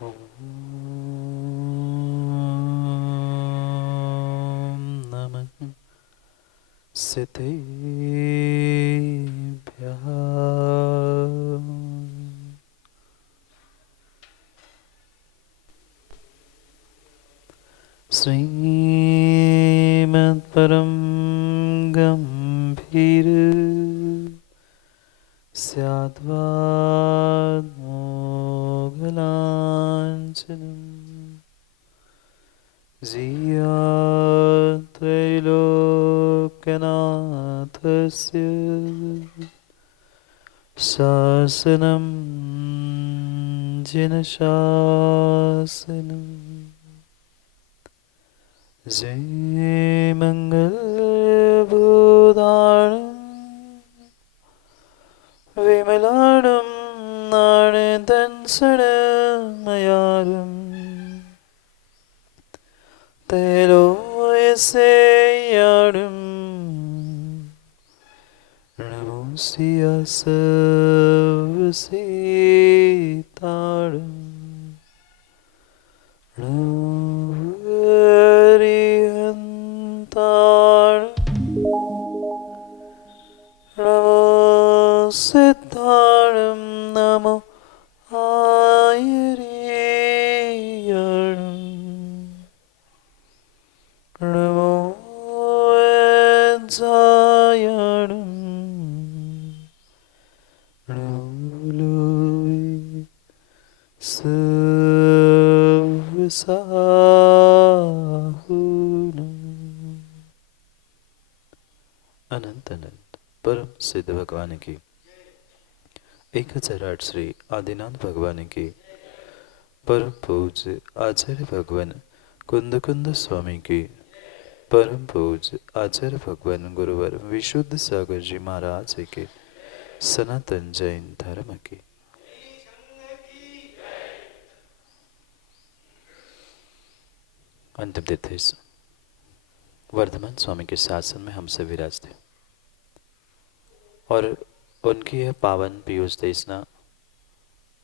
ॐ नमः सिद्धेभ्यः। श्रीमद्परं गम्भीर स्याद्वादमोघलाञ्छनम् त्रैलोक्यनाथस्य शासनं जिनशासनम् जय मंगलबोधारणं विमलाणं नारदंसनमयारं तैलोयसेयाडं नमोऽस्यासवसीताडं नमो सिद्धाणं नमो आयर्यणं नमो वज्रायणं नमो लोके सर्वसाहुनं। अनंत अनंत परम सिद्ध भगवान की 1008 श्री आदिनाथ भगवान की परम पूज्य आचार्य भगवान कुंद कुंद स्वामी की परम पूज्य आचार्य भगवान गुरुवर विशुद्ध सागर जी महाराज के सनातन जैन धर्म की अंतिम तिथि वर्धमान स्वामी के शासन में हम सब विराजते और उनकी यह पावन पीयूष देशना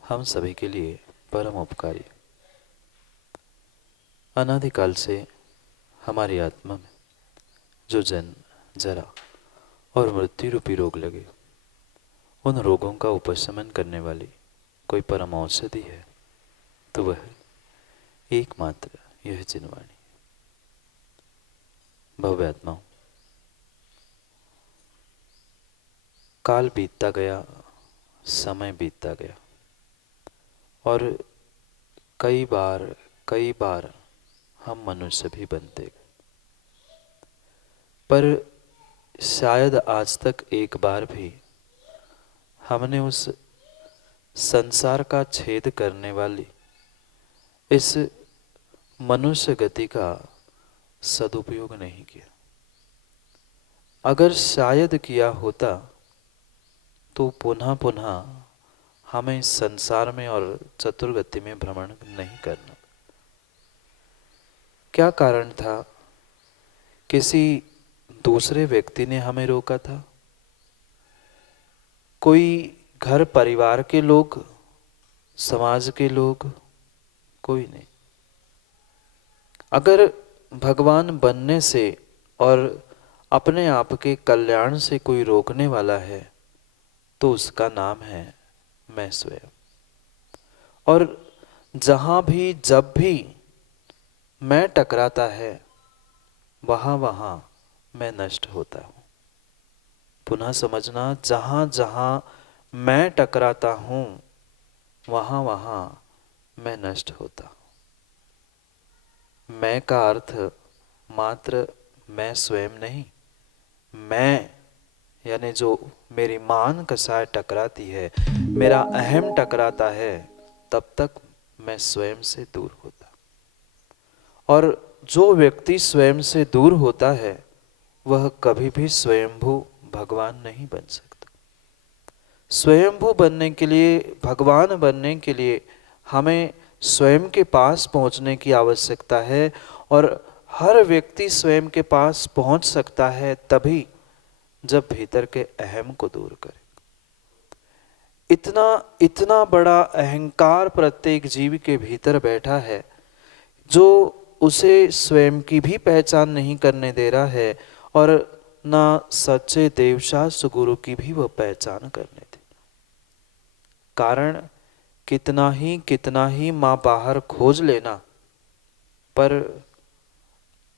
हम सभी के लिए परम उपकारी। अनादिकाल से हमारी आत्मा में जो जन्म जरा और मृत्यु रूपी रोग लगे, उन रोगों का उपशमन करने वाली कोई परम औषधि है तो वह एकमात्र यह जिनवाणी। भव्य आत्माओं, काल बीतता गया, समय बीतता गया और कई बार हम मनुष्य भी बनते गए, पर शायद आज तक एक बार भी हमने उस संसार का छेद करने वाली इस मनुष्य गति का सदुपयोग नहीं किया। अगर शायद किया होता तो पुनः पुनः हमें इस संसार में और चतुर्गति में भ्रमण नहीं करना। क्या कारण था? किसी दूसरे व्यक्ति ने हमें रोका था? कोई घर परिवार के लोग, समाज के लोग? कोई नहीं। अगर भगवान बनने से और अपने आप के कल्याण से कोई रोकने वाला है तो उसका नाम है मैं स्वयं। और जहां भी जब भी मैं टकराता है वहां वहां मैं नष्ट होता हूं। पुनः समझना, जहां जहां मैं टकराता हूं वहां वहां मैं नष्ट होता हूं। मैं का अर्थ मात्र मैं स्वयं नहीं, मैं यानी जो मेरी मान कसाय टकराती है, मेरा अहम टकराता है, तब तक मैं स्वयं से दूर होता। और जो व्यक्ति स्वयं से दूर होता है वह कभी भी स्वयंभू भगवान नहीं बन सकता। स्वयंभू बनने के लिए, भगवान बनने के लिए हमें स्वयं के पास पहुंचने की आवश्यकता है। और हर व्यक्ति स्वयं के पास पहुंच सकता है तभी जब भीतर के अहम को दूर करे। इतना इतना बड़ा अहंकार प्रत्येक जीव के भीतर बैठा है जो उसे स्वयं की भी पहचान नहीं करने दे रहा है और ना सच्चे देवशास्त्र गुरु की भी वह पहचान करने दे। कारण कितना ही माँ बाहर खोज लेना, पर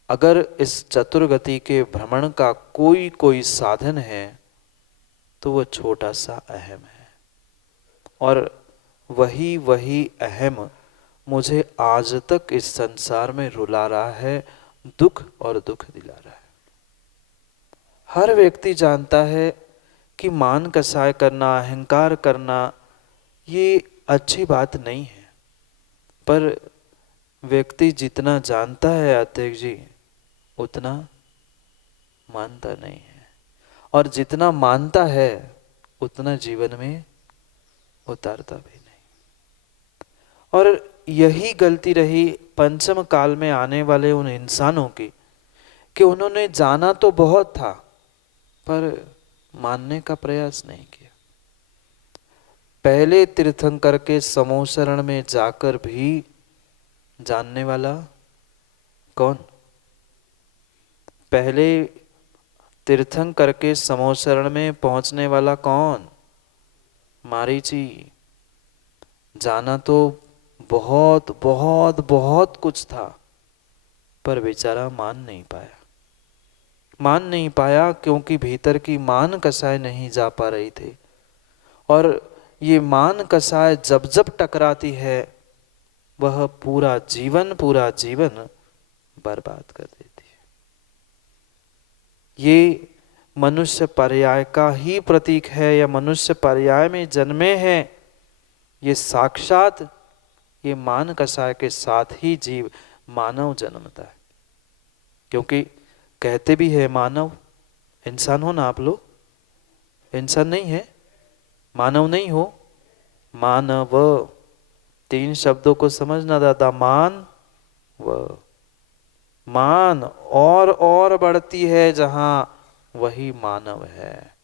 अगर इस चतुर्गति के भ्रमण का कोई कोई साधन है तो वह छोटा सा अहम है। और वही वही अहम मुझे आज तक इस संसार में रुला रहा है, दुख और दुख दिला रहा है। हर व्यक्ति जानता है कि मान कसाय करना, अहंकार करना ये अच्छी बात नहीं है, पर व्यक्ति जितना जानता है अध्यक्ष जी उतना मानता नहीं है, और जितना मानता है उतना जीवन में उतारता भी नहीं। और यही गलती रही पंचम काल में आने वाले उन इंसानों की कि उन्होंने जाना तो बहुत था पर मानने का प्रयास नहीं किया। पहले तीर्थंकर के समूह शरण में जाकर भी जानने वाला कौन? पहले तीर्थंकर के समूह शरण में पहुंचने वाला कौन? मारीची। जाना तो बहुत बहुत बहुत कुछ था पर बेचारा मान नहीं पाया क्योंकि भीतर की मान कसाय नहीं जा पा रही थी। और ये मान कसाय जब जब टकराती है वह पूरा जीवन बर्बाद कर देती है। ये मनुष्य पर्याय का ही प्रतीक है या मनुष्य पर्याय में जन्मे हैं। ये साक्षात ये मान कसाय के साथ ही जीव मानव जन्मता है। क्योंकि कहते भी है मानव, इंसान हो ना आप लोग, इंसान नहीं है, मानव नहीं हो, मानव। 3 शब्दों को समझना दादा, मान व। मान और बढ़ती है जहां वही मानव है।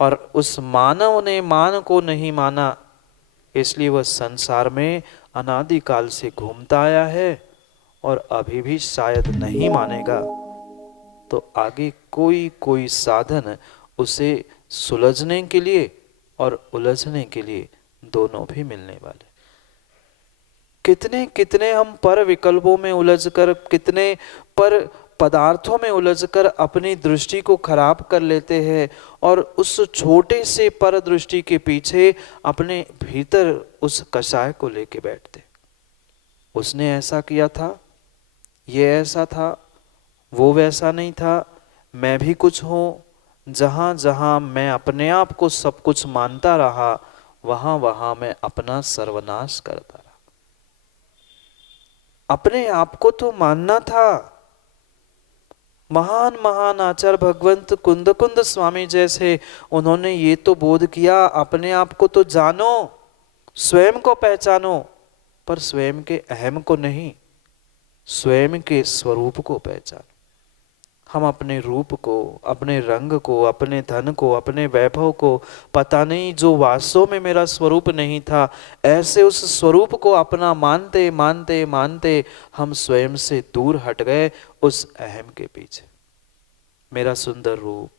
और उस मानव ने मान को नहीं माना, इसलिए वह संसार में अनादिकाल से घूमता आया है और अभी भी शायद नहीं मानेगा तो आगे कोई कोई साधन उसे सुलझने के लिए और उलझने के लिए दोनों भी मिलने वाले। कितने कितने हम पर विकल्पों में उलझकर, कितने पर पदार्थों में उलझकर अपनी दृष्टि को खराब कर लेते हैं और उस छोटे से पर दृष्टि के पीछे अपने भीतर उस कषाय को लेके बैठते। उसने ऐसा किया था, ये ऐसा था, वो वैसा नहीं था, मैं भी कुछ हूं। जहां जहां मैं अपने आप को सब कुछ मानता रहा वहां वहां मैं अपना सर्वनाश करता रहा। अपने आप को तो मानना था। महान महान आचार्य भगवंत कुंद कुंद स्वामी जैसे उन्होंने ये तो बोध किया, अपने आप को तो जानो, स्वयं को पहचानो, पर स्वयं के अहम को नहीं, स्वयं के स्वरूप को पहचानो। हम अपने रूप को, अपने रंग को, अपने धन को, अपने वैभव को, पता नहीं जो वास्तव में मेरा स्वरूप नहीं था, ऐसे उस स्वरूप को अपना मानते मानते मानते हम स्वयं से दूर हट गए उस अहम के पीछे। मेरा सुंदर रूप,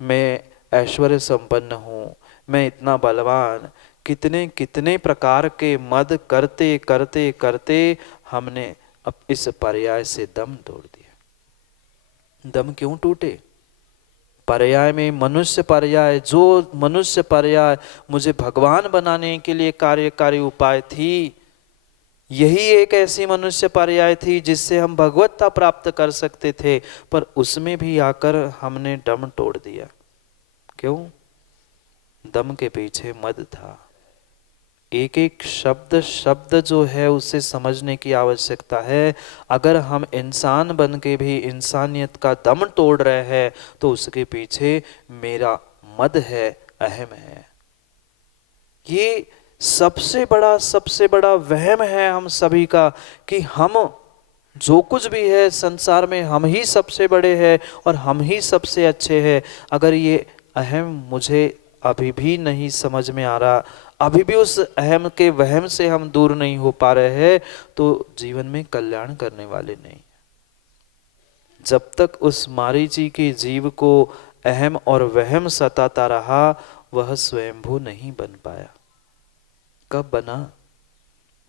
मैं ऐश्वर्य संपन्न हूँ, मैं इतना बलवान, कितने कितने प्रकार के मद करते करते करते हमने अब इस पर्याय से दम तोड़ दिया। दम क्यों टूटे? पर्याय में मनुष्य पर्याय, जो मनुष्य पर्याय मुझे भगवान बनाने के लिए कार्यकारी उपाय थी, यही एक ऐसी मनुष्य पर्याय थी जिससे हम भगवत्ता प्राप्त कर सकते थे, पर उसमें भी आकर हमने दम तोड़ दिया। क्यों? दम के पीछे मद था। एक एक शब्द शब्द जो है उसे समझने की आवश्यकता है। अगर हम इंसान बन के भी इंसानियत का दम तोड़ रहे हैं तो उसके पीछे मेरा मद है, अहम है। ये सबसे बड़ा वहम है हम सभी का कि हम जो कुछ भी है संसार में हम ही सबसे बड़े हैं और हम ही सबसे अच्छे हैं। अगर ये अहम मुझे अभी भी नहीं समझ में आ रहा, अभी भी उस अहम के वहम से हम दूर नहीं हो पा रहे हैं, तो जीवन में कल्याण करने वाले नहीं। जब तक उस मारीची के जीव को अहम और वहम सताता रहा, वह स्वयंभू नहीं बन पाया। कब बना?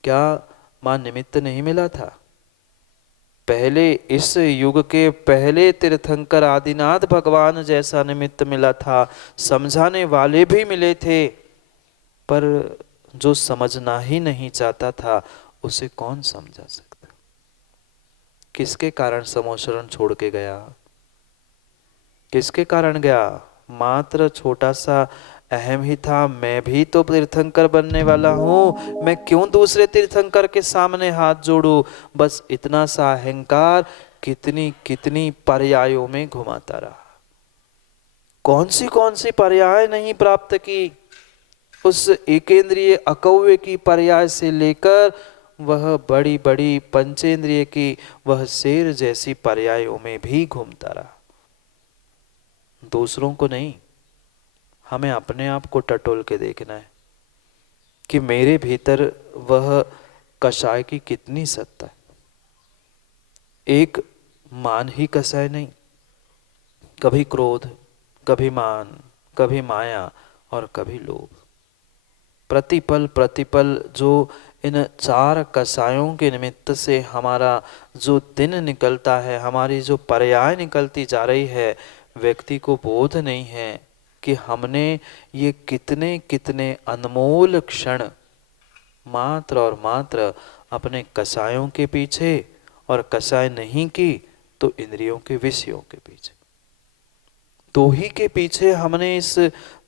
क्या मां निमित्त नहीं मिला था? पहले इस युग के पहले तीर्थंकर आदिनाथ भगवान जैसा निमित्त मिला था, समझाने वाले भी मिले थे, पर जो समझना ही नहीं चाहता था उसे कौन समझा सकता? किसके कारण समोशरण छोड़ के गया? किसके कारण गया? मात्र छोटा सा अहम ही था, मैं भी तो तीर्थंकर बनने वाला हूं, मैं क्यों दूसरे तीर्थंकर के सामने हाथ जोड़ूं? बस इतना सा अहंकार कितनी कितनी पर्यायों में घुमाता रहा। कौन सी पर्याय नहीं प्राप्त की? उस एकेंद्रिय अकव्य की पर्याय से लेकर वह बड़ी बड़ी पंचेंद्रिय की वह शेर जैसी पर्यायों में भी घूमता रहा। दूसरों को नहीं, हमें अपने आप को टटोल के देखना है कि मेरे भीतर वह कषाय की कितनी सत्ता है। एक मान ही कषाय नहीं, कभी क्रोध, कभी मान, कभी माया और कभी लोभ। प्रतिपल प्रतिपल जो इन चार कषायों के निमित्त से हमारा जो दिन निकलता है, हमारी जो पर्याय निकलती जा रही है, व्यक्ति को बोध नहीं है कि हमने ये कितने कितने अनमोल क्षण मात्र और मात्र अपने कषायों के पीछे, और कषाय नहीं की तो इंद्रियों के विषयों के पीछे, दो ही के पीछे हमने इस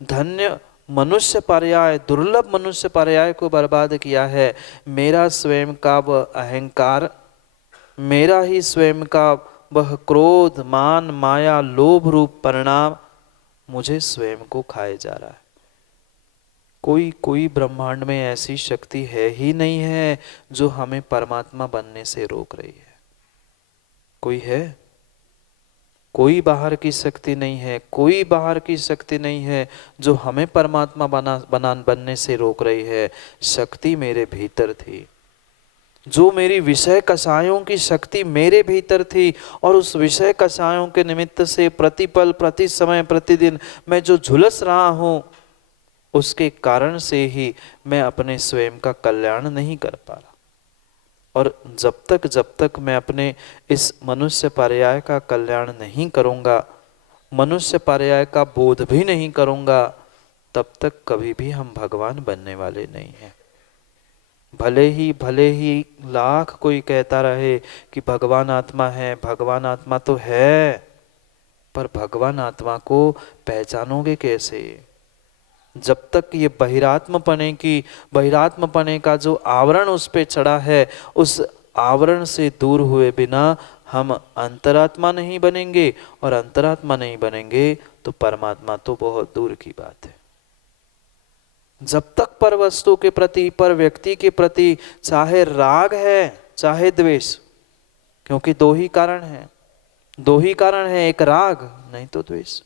धन्य मनुष्य पर्याय, दुर्लभ मनुष्य पर्याय को बर्बाद किया है। मेरा स्वयं का वह अहंकार, मेरा ही स्वयं का वह क्रोध, मान, माया, लोभ रूप परिणाम मुझे स्वयं को खाए जा रहा है। कोई ब्रह्मांड में ऐसी शक्ति है ही नहीं है जो हमें परमात्मा बनने से रोक रही है। कोई है? कोई बाहर की शक्ति नहीं है, कोई बाहर की शक्ति नहीं है जो हमें परमात्मा बनने से रोक रही है। शक्ति मेरे भीतर थी, जो मेरी विषय कषायों की शक्ति मेरे भीतर थी, और उस विषय कषायों के निमित्त से प्रतिपल, प्रति समय, प्रतिदिन मैं जो झुलस रहा हूं, उसके कारण से ही मैं अपने स्वयं का कल्याण नहीं कर पा रहा। और जब तक मैं अपने इस मनुष्य पर्याय का कल्याण नहीं करूंगा, मनुष्य पर्याय का बोध भी नहीं करूंगा, तब तक कभी भी हम भगवान बनने वाले नहीं हैं। भले ही लाख कोई कहता रहे कि भगवान आत्मा है, भगवान आत्मा तो है, पर भगवान आत्मा को पहचानोगे कैसे? जब तक ये बहिरात्मपने का जो आवरण उस पे चढ़ा है, उस आवरण से दूर हुए बिना हम अंतरात्मा नहीं बनेंगे, और अंतरात्मा नहीं बनेंगे तो परमात्मा तो बहुत दूर की बात है। जब तक पर वस्तु के प्रति, पर व्यक्ति के प्रति चाहे राग है चाहे द्वेष, क्योंकि दो ही कारण है, एक राग नहीं तो द्वेष।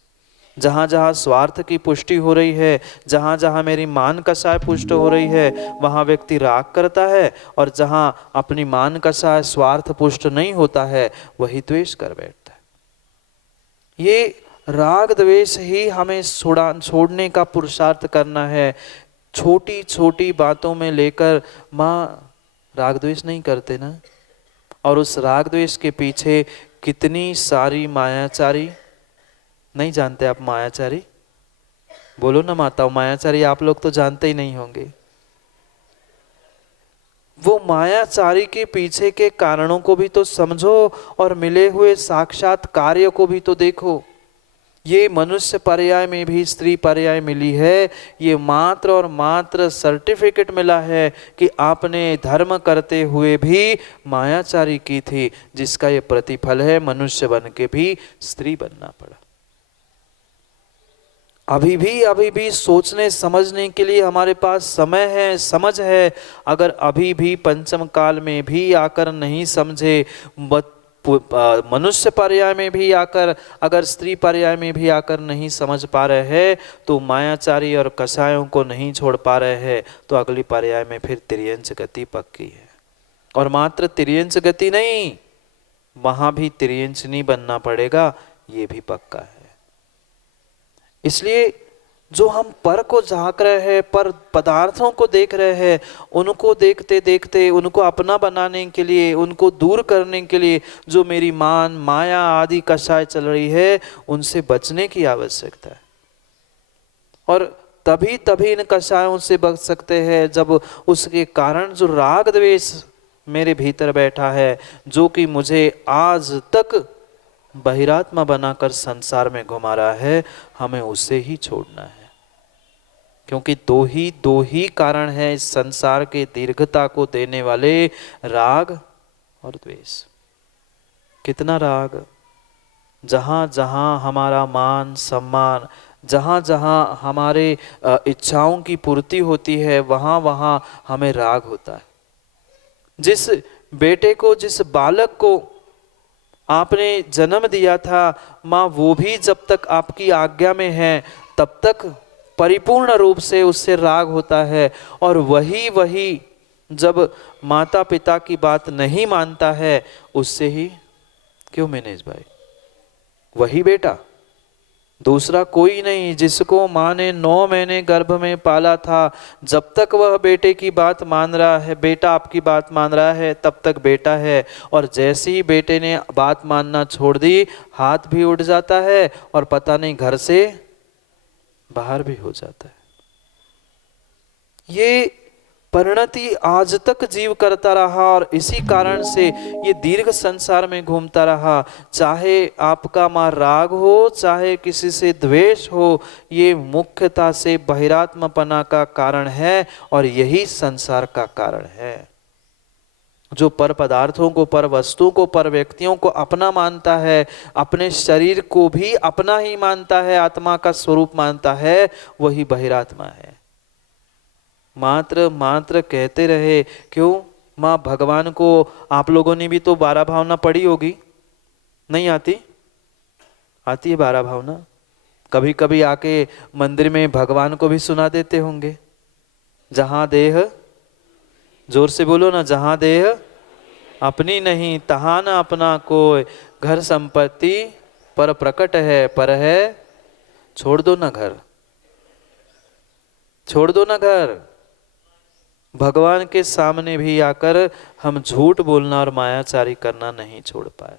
जहां जहां स्वार्थ की पुष्टि हो रही है, जहां जहां मेरी मान कषाय पुष्ट हो रही है, वहां व्यक्ति राग करता है, और जहां अपनी मान कषाय स्वार्थ पुष्ट नहीं होता है, वही द्वेष कर बैठता है। ये राग द्वेष ही हमें छोड़ने का पुरुषार्थ करना है। छोटी छोटी बातों में लेकर माँ राग द्वेष नहीं करते ना, और उस राग द्वेष के पीछे कितनी सारी मायाचारी, नहीं जानते आप मायाचारी? बोलो ना माताओं, मायाचारी आप लोग तो जानते ही नहीं होंगे। वो मायाचारी के पीछे के कारणों को भी तो समझो, और मिले हुए साक्षात कार्य को भी तो देखो। ये मनुष्य पर्याय में भी स्त्री पर्याय मिली है, ये मात्र और मात्र सर्टिफिकेट मिला है कि आपने धर्म करते हुए भी मायाचारी की थी, जिसका ये प्रतिफल है मनुष्य बन के भी स्त्री बनना पड़ा। अभी भी सोचने समझने के लिए हमारे पास समय है, समझ है। अगर अभी भी पंचम काल में भी आकर नहीं समझे, मनुष्य पर्याय में भी आकर, अगर स्त्री पर्याय में भी आकर नहीं समझ पा रहे हैं, तो मायाचारी और कसायों को नहीं छोड़ पा रहे हैं, तो अगली पर्याय में फिर तिर्यंच गति पक्की है। और मात्र तिर्यंच गति नहीं, वहां भी तिर्यंच नहीं बनना पड़ेगा, ये भी पक्का है। इसलिए जो हम पर को झांक रहे हैं, पर पदार्थों को देख रहे हैं, उनको देखते देखते उनको अपना बनाने के लिए, उनको दूर करने के लिए जो मेरी मान माया आदि कषाय चल रही है, उनसे बचने की आवश्यकता है। और तभी तभी इन कषायों से बच सकते हैं जब उसके कारण जो राग द्वेष मेरे भीतर बैठा है, जो कि मुझे आज तक बहिरात्मा बनाकर संसार में घुमा रहा है, हमें उसे ही छोड़ना है। क्योंकि दो ही कारण है इस संसार के दीर्घता को देने वाले, राग और द्वेष। कितना राग, जहां जहां हमारा मान सम्मान, जहां जहां हमारे इच्छाओं की पूर्ति होती है, वहां वहां हमें राग होता है। जिस बेटे को, जिस बालक को आपने जन्म दिया था, माँ वो भी जब तक आपकी आज्ञा में है तब तक परिपूर्ण रूप से उससे राग होता है। और वही जब माता पिता की बात नहीं मानता है, उससे ही क्यों मैनेज भाई, वही बेटा, दूसरा कोई नहीं। जिसको माँ ने 9 महीने गर्भ में पाला था, जब तक वह बेटे की बात मान रहा है, बेटा आपकी बात मान रहा है, तब तक बेटा है। और जैसे ही बेटे ने बात मानना छोड़ दी, हाथ भी उठ जाता है और पता नहीं घर से बाहर भी हो जाता है। ये परिणति आज तक जीव करता रहा और इसी कारण से ये दीर्घ संसार में घूमता रहा। चाहे आपका मां राग हो, चाहे किसी से द्वेष हो, ये मुख्यता से बहिरात्मपना का कारण है और यही संसार का कारण है। जो पर पदार्थों को, पर वस्तुओं को, पर व्यक्तियों को अपना मानता है, अपने शरीर को भी अपना ही मानता है, आत्मा का स्वरूप मानता है, वही बहिरात्मा है। मात्र कहते रहे, क्यों माँ भगवान को आप लोगों ने भी तो 12 भावना पढ़ी होगी, नहीं आती? आती है 12 भावना। कभी कभी आके मंदिर में भगवान को भी सुना देते होंगे। जहां देह, जोर से बोलो ना, जहां देह अपनी नहीं, तहां न अपना कोई, घर संपत्ति पर प्रकट है, पर है छोड़ दो ना घर, छोड़ दो ना घर। भगवान के सामने भी आकर हम झूठ बोलना और मायाचारी करना नहीं छोड़ पाए।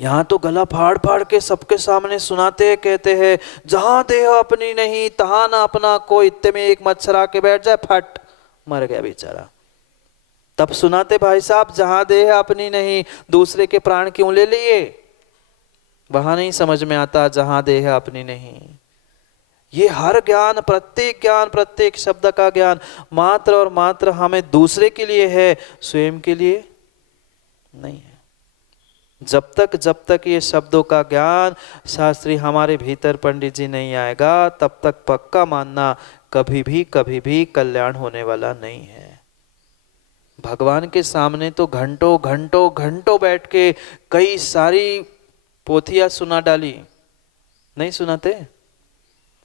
यहाँ तो गला फाड़ फाड़ के सबके सामने सुनाते हैं, कहते हैं जहां देह अपनी नहीं, तहां ना अपना कोई। इतने में एक मच्छर आके बैठ जाए, फट मर गया बेचारा। तब सुनाते भाई साहब जहां देह अपनी नहीं, दूसरे के प्राण क्यों ले लिए? वहां नहीं समझ में आता जहां देह अपनी नहीं। ये हर ज्ञान, प्रत्येक शब्द का ज्ञान मात्र और मात्र हमें दूसरे के लिए है, स्वयं के लिए नहीं है। जब तक ये शब्दों का ज्ञान शास्त्री हमारे भीतर पंडित जी नहीं आएगा, तब तक पक्का मानना कभी भी कल्याण होने वाला नहीं है। भगवान के सामने तो घंटों बैठ के कई सारी पोथियां सुना डाली, नहीं सुनाते?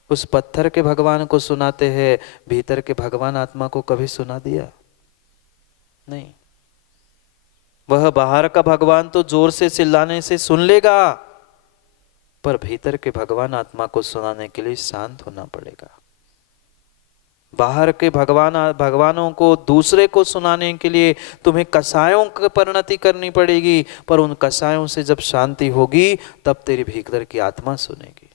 उस पत्थर के भगवान को सुनाते हैं, भीतर के भगवान आत्मा को कभी सुना दिया? नहीं। वह बाहर का भगवान तो जोर से चिल्लाने से सुन लेगा, पर भीतर के भगवान आत्मा को सुनाने के लिए शांत होना पड़ेगा। बाहर के भगवानों को दूसरे को सुनाने के लिए तुम्हें कसायों की परिणति करनी पड़ेगी, पर उन कसायों से जब शांति होगी तब तेरी भीतर की आत्मा सुनेगी।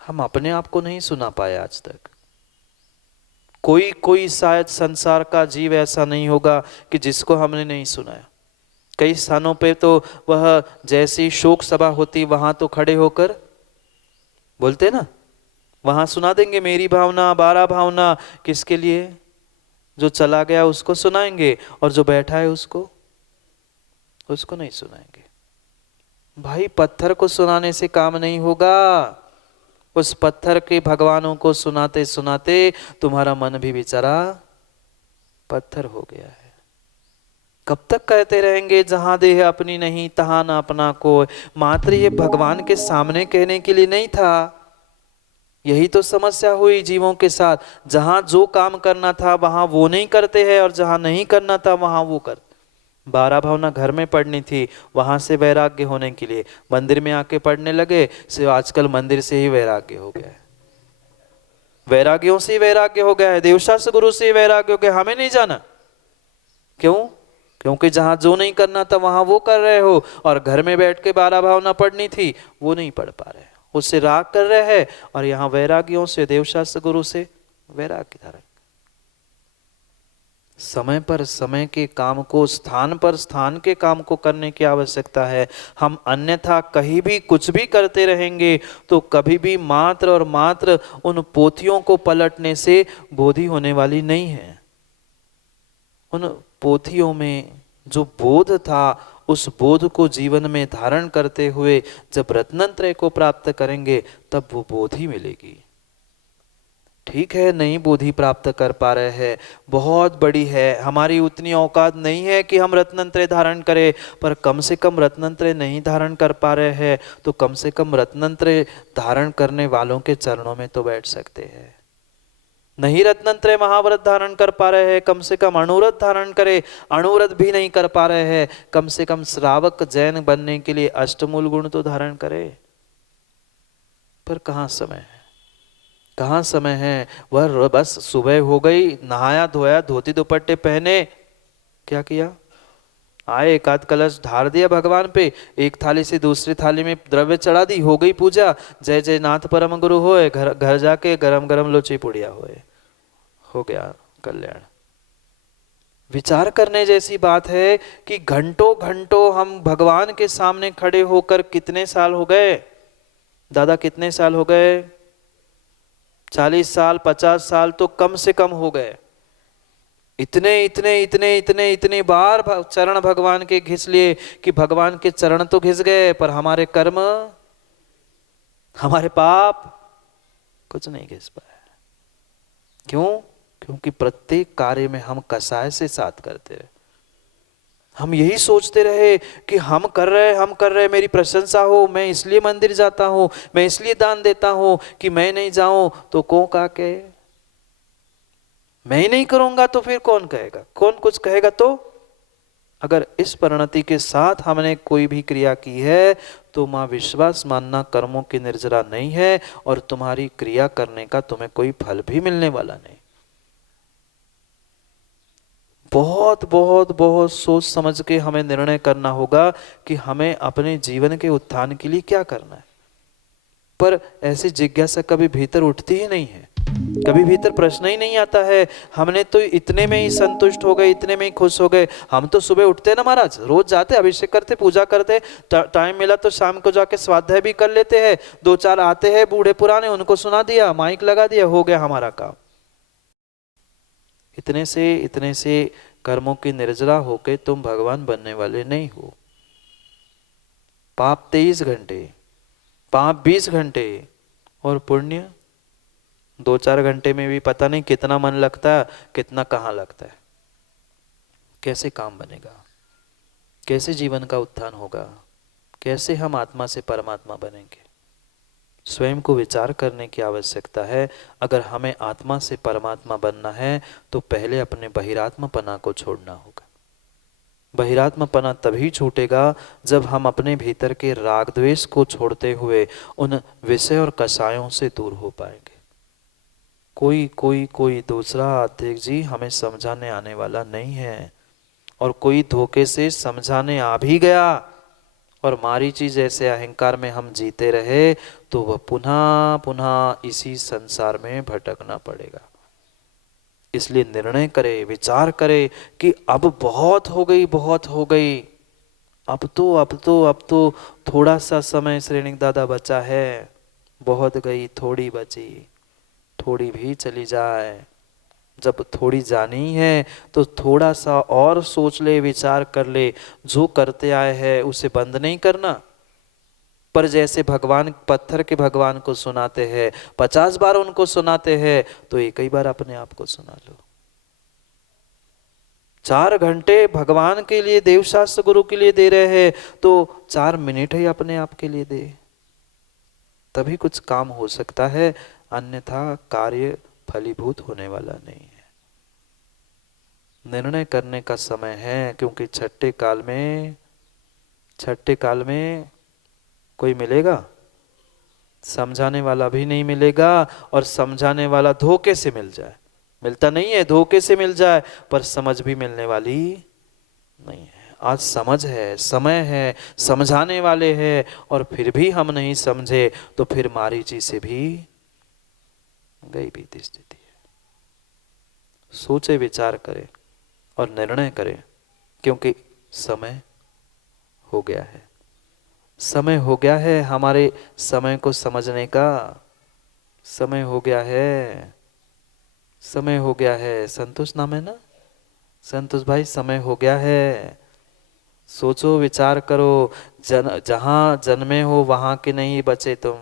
हम अपने आप को नहीं सुना पाए आज तक। कोई शायद संसार का जीव ऐसा नहीं होगा कि जिसको हमने नहीं सुनाया। कई स्थानों पे तो वह जैसी शोक सभा होती, वहां तो खड़े होकर बोलते ना, वहां सुना देंगे मेरी भावना, 12 भावना। किसके लिए? जो चला गया उसको सुनाएंगे, और जो बैठा है उसको नहीं सुनाएंगे। भाई पत्थर को सुनाने से काम नहीं होगा। उस पत्थर के भगवानों को सुनाते सुनाते तुम्हारा मन भी बेचारा पत्थर हो गया है। कब तक कहते रहेंगे जहां देह अपनी नहीं तहां न अपना कोई। मात्र ये भगवान के सामने कहने के लिए नहीं था। यही तो समस्या हुई जीवों के साथ, जहां जो काम करना था वहां वो नहीं करते हैं, और जहां नहीं करना था वहां वो कर। 12 भावना घर में पढ़नी थी, वहां से वैराग्य होने के लिए मंदिर में आके पढ़ने लगे, सिर्फ आजकल मंदिर से ही वैराग्य हो गया है। वैराग्यों से ही वैराग्य हो गया है, देवशास्त्र गुरु से ही वैराग्य हो गया। हमें नहीं जाना, क्यों? क्योंकि जहां जो नहीं करना था वहां वो कर रहे हो, और घर में बैठ के 12 भावना पढ़नी थी वो नहीं पढ़ पा रहे, उससे राग कर रहे हैं। और यहाँ वैरागियों से, देवशास्त्र गुरु से वैराग्य धारण। समय पर समय के काम को, स्थान पर स्थान के काम को करने की आवश्यकता है। हम अन्यथा कहीं भी कुछ भी करते रहेंगे तो कभी भी मात्र और मात्र उन पोथियों को पलटने से बोधि होने वाली नहीं है। उन पोथियों में जो बोध था, उस बोध को जीवन में धारण करते हुए जब रत्नत्रय को प्राप्त करेंगे तब वो बोधि मिलेगी। ठीक है, नहीं बोधि प्राप्त कर पा रहे हैं, बहुत बड़ी है, हमारी उतनी औकात नहीं है कि हम रत्नत्रय धारण करें, पर कम से कम रत्नत्रय नहीं धारण कर पा रहे हैं तो कम से कम रत्नत्रय धारण करने वालों के चरणों में तो बैठ सकते हैं। नहीं रत्नत्रय महाव्रत धारण कर पा रहे हैं, कम से कम अणुव्रत धारण करें। अणुव्रत भी नहीं कर पा रहे हैं, कम से कम श्रावक जैन बनने के लिए अष्टमूल गुण तो धारण करे। पर कहाँ समय है, कहाँ समय है? वह बस सुबह हो गई, नहाया धोया, धोती दुपट्टे पहने, क्या किया? आए, एक आध कलश ढार दिया भगवान पे, एक थाली से दूसरी थाली में द्रव्य चढ़ा दी, हो गई पूजा। जय जय नाथ परम गुरु होए, घर घर जाके गरम गरम लोची पुड़िया होए, हो गया कल्याण। विचार करने जैसी बात है कि घंटों घंटों हम भगवान के सामने खड़े होकर, कितने साल हो गए दादा, कितने साल हो गए? 40 साल, 50 साल तो कम से कम हो गए। इतने इतने इतने इतने इतने बार चरण भगवान के घिस लिए कि भगवान के चरण तो घिस गए, पर हमारे कर्म, हमारे पाप कुछ नहीं घिस पाए। क्यों? क्योंकि प्रत्येक कार्य में हम कसाय से साथ करते रहे। हम यही सोचते रहे कि हम कर रहे, मेरी प्रशंसा हो, मैं इसलिए मंदिर जाता हूं, मैं इसलिए दान देता हूं कि मैं नहीं जाऊं तो कौन का कहे, मैं ही नहीं करूंगा तो फिर कौन कहेगा, कौन कुछ कहेगा। तो अगर इस परिणति के साथ हमने कोई भी क्रिया की है तो मां विश्वास मानना कर्मों की निर्जरा नहीं है, और तुम्हारी क्रिया करने का तुम्हें कोई फल भी मिलने वाला नहीं। बहुत बहुत बहुत सोच समझ के हमें निर्णय करना होगा कि हमें अपने जीवन के उत्थान के लिए क्या करना है। पर ऐसी जिज्ञासा कभी भीतर उठती ही नहीं है, कभी भीतर प्रश्न ही नहीं आता है। हमने तो इतने में ही संतुष्ट हो गए, इतने में ही खुश हो गए। हम तो सुबह उठते हैं ना महाराज, रोज जाते, अभिषेक करते, पूजा करते, टाइम मिला तो शाम को जाके स्वाध्याय भी कर लेते हैं। 2-4 आते हैं बूढ़े पुराने, उनको सुना दिया, माइक लगा दिया, हो गया हमारा काम। इतने से कर्मों की निर्जरा होके तुम भगवान बनने वाले नहीं हो। पाप 23 घंटे, पाप 20 घंटे, और पुण्य 2-4 घंटे में भी पता नहीं कितना मन लगता है, कितना कहाँ लगता है। कैसे काम बनेगा? कैसे जीवन का उत्थान होगा? कैसे हम आत्मा से परमात्मा बनेंगे? स्वयं को विचार करने की आवश्यकता है। अगर हमें आत्मा से परमात्मा बनना है तो पहले अपने बहिरात्मपना को छोड़ना होगा। बहिरात्मपना तभी छूटेगा जब हम अपने भीतर के राग द्वेष को छोड़ते हुए उन विषय और कषायों से दूर हो पाएंगे। कोई दूसरा अध्यक्ष जी हमें समझाने आने वाला नहीं है, और कोई धोखे से समझाने आ भी गया और मारीची जैसे अहंकार में हम जीते रहे तो वह पुनः पुनः इसी संसार में भटकना पड़ेगा। इसलिए निर्णय करे, विचार करे कि अब बहुत हो गई, बहुत हो गई, अब तो थोड़ा सा समय श्रेणिक दादा बचा है, बहुत गई, थोड़ी बची, थोड़ी भी चली जाए। जब थोड़ी जानी है तो थोड़ा सा और सोच ले, विचार कर ले। जो करते आए हैं उसे बंद नहीं करना, पर जैसे भगवान पत्थर के भगवान को सुनाते हैं, 50 बार उनको सुनाते हैं तो एक ही बार अपने आप को सुना लो। 4 घंटे भगवान के लिए, देवशास्त्र गुरु के लिए दे रहे हैं, तो 4 मिनट ही अपने आप के लिए दे, तभी कुछ काम हो सकता है, अन्यथा कार्य फलीभूत होने वाला नहीं है। निर्णय करने का समय है, क्योंकि छठे काल में कोई मिलेगा, समझाने वाला भी नहीं मिलेगा, और समझाने वाला धोखे से मिल जाए, मिलता नहीं है, धोखे से मिल जाए, पर समझ भी मिलने वाली नहीं है। आज समझ है, समय है, समझाने वाले हैं, और फिर भी हम नहीं समझे, तो फिर मारीची से भी गई बीती स्थिति है। सोचे विचार करें और निर्णय करें, क्योंकि समय हो गया है, समय हो गया है, हमारे समय को समझने का समय हो गया है, समय हो गया है। संतोष नाम है ना, संतोष भाई, समय हो गया है। सोचो विचार करो, जहां जन्मे हो वहां के नहीं बचे तुम।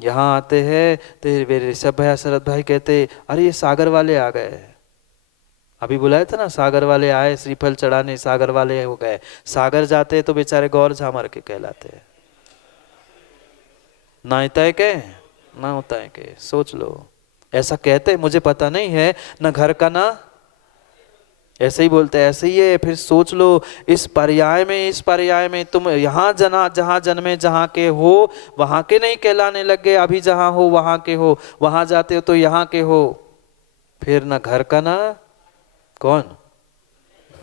यहाँ आते हैं तो ऋषभ भाई, शरद भाई कहते, अरे ये सागर वाले आ गए। अभी बुलाया था ना, सागर वाले आए श्रीफल चढ़ाने, सागर वाले हो गए। सागर जाते तो बेचारे गौर झामर के कहलाते हैं, ना होता है के, ना होता है के, सोच लो। ऐसा कहते, मुझे पता नहीं है, ना घर का ना, ऐसे ही बोलते हैं, ऐसे ही है। फिर सोच लो, इस पर्याय में तुम यहाँ जहाँ जन्मे जहाँ के हो वहां के नहीं कहलाने लग गए, अभी जहाँ हो वहां के हो, वहां जाते हो तो यहाँ के हो, फिर ना घर का ना कौन।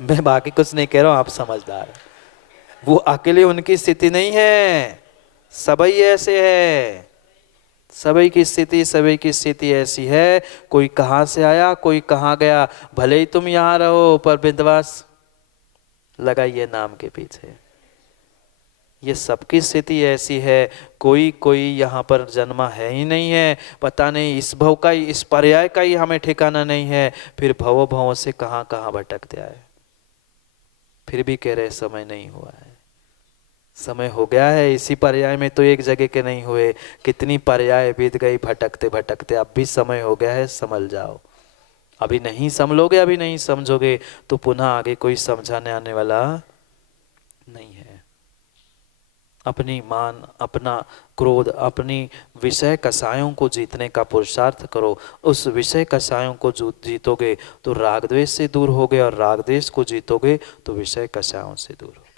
मैं बाकी कुछ नहीं कह रहा हूं, आप समझदार। वो अकेले उनकी स्थिति नहीं है, सभी ऐसे है, सभी की स्थिति ऐसी है। कोई कहाँ से आया, कोई कहाँ गया, भले ही तुम यहाँ रहो, पर विंध्यवास लगाइए नाम के पीछे। ये सबकी स्थिति ऐसी है, कोई यहाँ पर जन्मा है ही नहीं है, पता नहीं इस भव का ही, इस पर्याय का ही हमें ठिकाना नहीं है, फिर भवों से कहाँ कहाँ भटकते आए, फिर भी कह रहे समय नहीं हुआ है। समय हो गया है, इसी पर्याय में तो एक जगह के नहीं हुए, कितनी पर्याय बीत गई भटकते भटकते, अब भी समय हो गया है, समझ जाओ। अभी नहीं समझोगे, अभी नहीं समझोगे तो पुनः आगे कोई समझाने आने वाला नहीं है। अपनी मान, अपना क्रोध, अपनी विषय कसायों को जीतने का पुरुषार्थ करो। उस विषय कसायों को जीतोगे तो राग द्वेष से दूर होगे, और राग द्वेष को जीतोगे तो विषय कसायों से दूर होगे।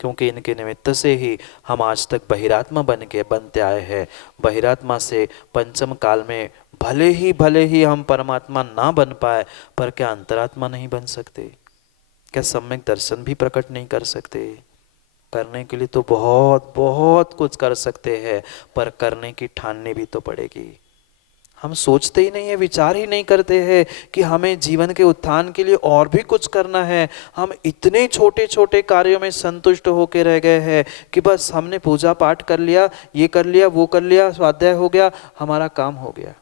क्योंकि इनके निमित्त से ही हम आज तक बहिरात्मा बनते आए हैं। बहिरात्मा से पंचम काल में भले ही हम परमात्मा ना बन पाए, पर क्या अंतरात्मा नहीं बन सकते? क्या सम्यक दर्शन भी प्रकट नहीं कर सकते? करने के लिए तो बहुत बहुत कुछ कर सकते हैं, पर करने की ठाननी भी तो पड़ेगी। हम सोचते ही नहीं है, विचार ही नहीं करते हैं कि हमें जीवन के उत्थान के लिए और भी कुछ करना है। हम इतने छोटे छोटे कार्यों में संतुष्ट होकर रह गए हैं कि बस हमने पूजा पाठ कर लिया, ये कर लिया, वो कर लिया, स्वाध्याय हो गया, हमारा काम हो गया।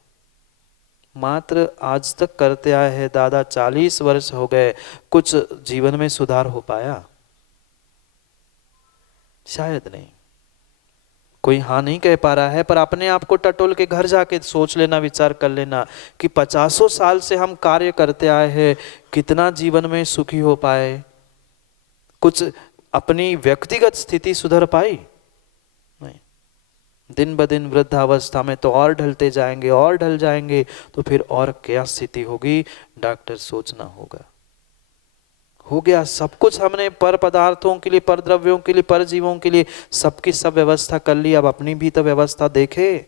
मात्र आज तक करते आए हैं दादा, 40 वर्ष हो गए, कुछ जीवन में सुधार हो पाया? शायद नहीं। कोई हाँ नहीं कह पा रहा है, पर अपने आप को टटोल के घर जाके सोच लेना, विचार कर लेना कि 50 साल से हम कार्य करते आए हैं, कितना जीवन में सुखी हो पाए? कुछ अपनी व्यक्तिगत स्थिति सुधर पाई? नहीं। दिन ब दिन वृद्धावस्था में तो और ढलते जाएंगे, और ढल जाएंगे, तो फिर और क्या स्थिति होगी? डॉक्टर सोचना होगा। हो गया सब कुछ, हमने पर पदार्थों के लिए, पर द्रव्यों के लिए, पर जीवों के लिए सबकी सब व्यवस्था कर ली, अब अपनी भी तो व्यवस्था देखे,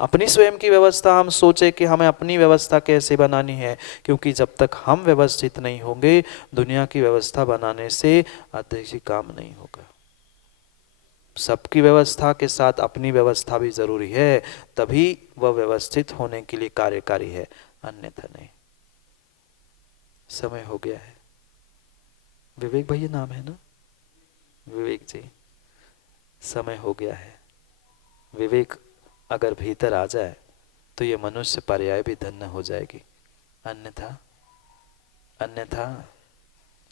अपनी स्वयं की व्यवस्था हम सोचे कि हमें अपनी व्यवस्था कैसे बनानी है। क्योंकि जब तक हम व्यवस्थित नहीं होंगे, दुनिया की व्यवस्था बनाने से अध्यक्ष काम नहीं होगा। सबकी व्यवस्था के साथ अपनी व्यवस्था भी जरूरी है, तभी वह व्यवस्थित होने के लिए कार्यकारी है, अन्यथा नहीं। समय हो गया है। विवेक भैया नाम है ना, विवेक जी, समय हो गया है। विवेक अगर भीतर आ जाए तो ये मनुष्य पर्याय भी धन्य हो जाएगी, अन्यथा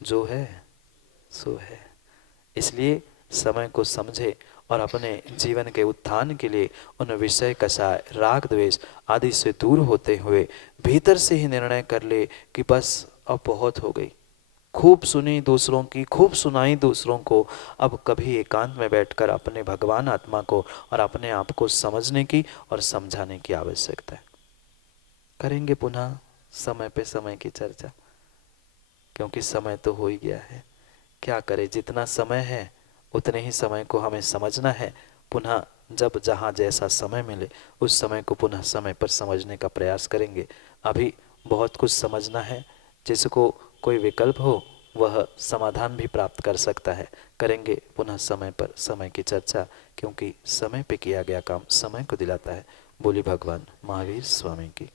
जो है सो है। इसलिए समय को समझे और अपने जीवन के उत्थान के लिए उन विषय कषाय, राग द्वेष आदि से दूर होते हुए भीतर से ही निर्णय कर ले कि बस अब बहुत हो गई, खूब सुनी दूसरों की, खूब सुनाई दूसरों को, अब कभी एकांत में बैठकर अपने भगवान आत्मा को और अपने आप को समझने की और समझाने की आवश्यकता है। करेंगे पुनः समय पे समय की चर्चा, क्योंकि समय तो हो ही गया है। क्या करें, जितना समय है उतने ही समय को हमें समझना है। पुनः जब जहाँ जैसा समय मिले उस समय को पुनः समय पर समझने का प्रयास करेंगे। अभी बहुत कुछ समझना है, जिसको कोई विकल्प हो वह समाधान भी प्राप्त कर सकता है। करेंगे पुनः समय पर समय की चर्चा, क्योंकि समय पे किया गया काम समय को दिलाता है। बोली भगवान महावीर स्वामी की।